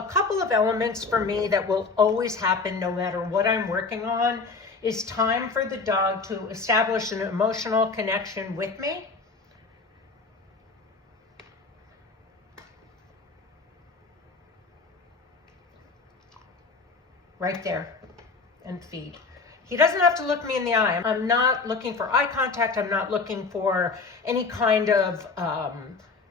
a couple of elements for me that will always happen no matter what I'm working on is time for the dog to establish an emotional connection with me. Right there, and feed. He doesn't have to look me in the eye. I'm not looking for eye contact. I'm not looking for any kind of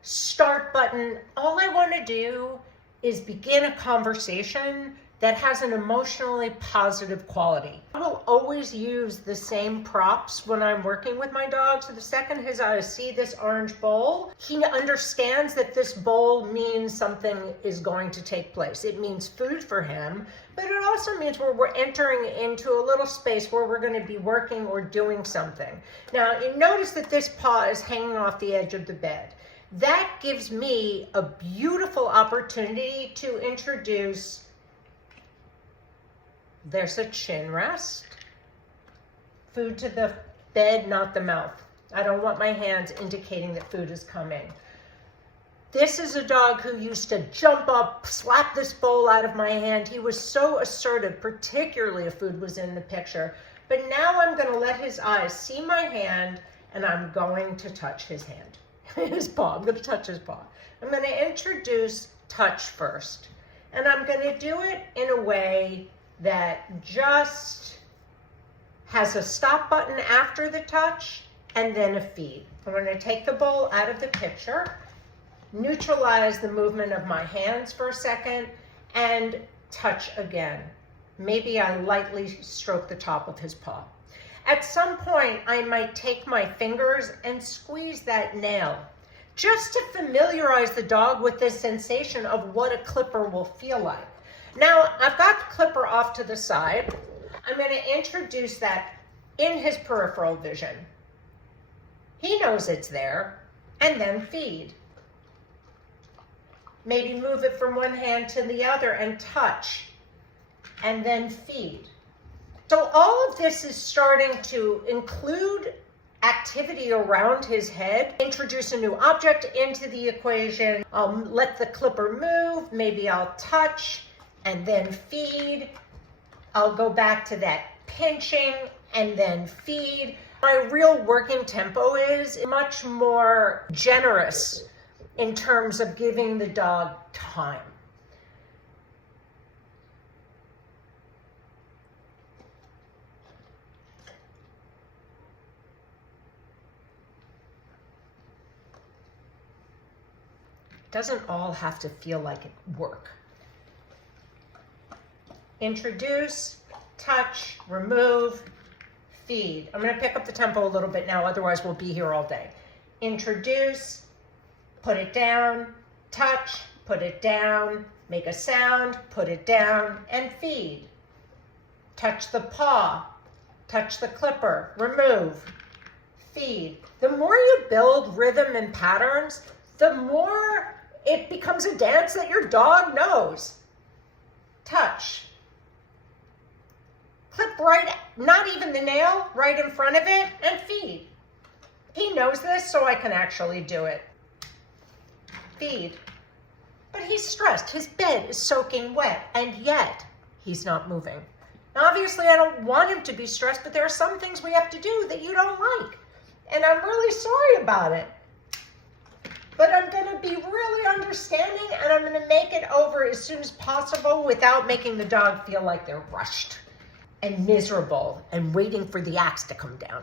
start button. All I want to do is begin a conversation that has an emotionally positive quality. I will always use the same props when I'm working with my dog. So the second his eyes see this orange bowl, he understands that this bowl means something is going to take place. It means food for him, but it also means we're entering into a little space where we're going to be working or doing something. Now, you notice that this paw is hanging off the edge of the bed. That gives me a beautiful opportunity to introduce. There's a chin rest. Food to the bed, not the mouth. I don't want my hands indicating that food is coming. This is a dog who used to jump up, slap this bowl out of my hand. He was so assertive, particularly if food was in the picture. But now I'm going to let his eyes see my hand, and I'm going to touch his hand, his paw. I'm going to touch his paw. I'm going to introduce touch first. And I'm going to do it in a way that just has a stop button after the touch and then a feed. I'm going to take the bowl out of the picture, neutralize the movement of my hands for a second, and touch again. Maybe I lightly stroke the top of his paw. At some point, I might take my fingers and squeeze that nail, just to familiarize the dog with this sensation of what a clipper will feel like. Now, I've got the clipper off to the side. I'm going to introduce that in his peripheral vision. He knows it's there, and then feed. Maybe move it from one hand to the other and touch, and then feed. So all of this is starting to include activity around his head, introduce a new object into the equation. I'll let the clipper move, maybe I'll touch, and then feed. I'll go back to that pinching and then feed. My real working tempo is much more generous in terms of giving the dog time. It doesn't all have to feel like work. Introduce, touch, remove, feed. I'm going to pick up the tempo a little bit now, otherwise we'll be here all day. Introduce, put it down, touch, put it down, make a sound, put it down, and feed. Touch the paw, touch the clipper, remove, feed. The more you build rhythm and patterns, the more it becomes a dance that your dog knows. Touch. Clip right, not even the nail, right in front of it, and feed. He knows this, so I can actually do it. Feed. But he's stressed. His bed is soaking wet, and yet he's not moving. Now, obviously, I don't want him to be stressed, but there are some things we have to do that you don't like. And I'm really sorry about it. But I'm going to be really understanding, and I'm going to make it over as soon as possible without making the dog feel like they're rushed and miserable and waiting for the axe to come down.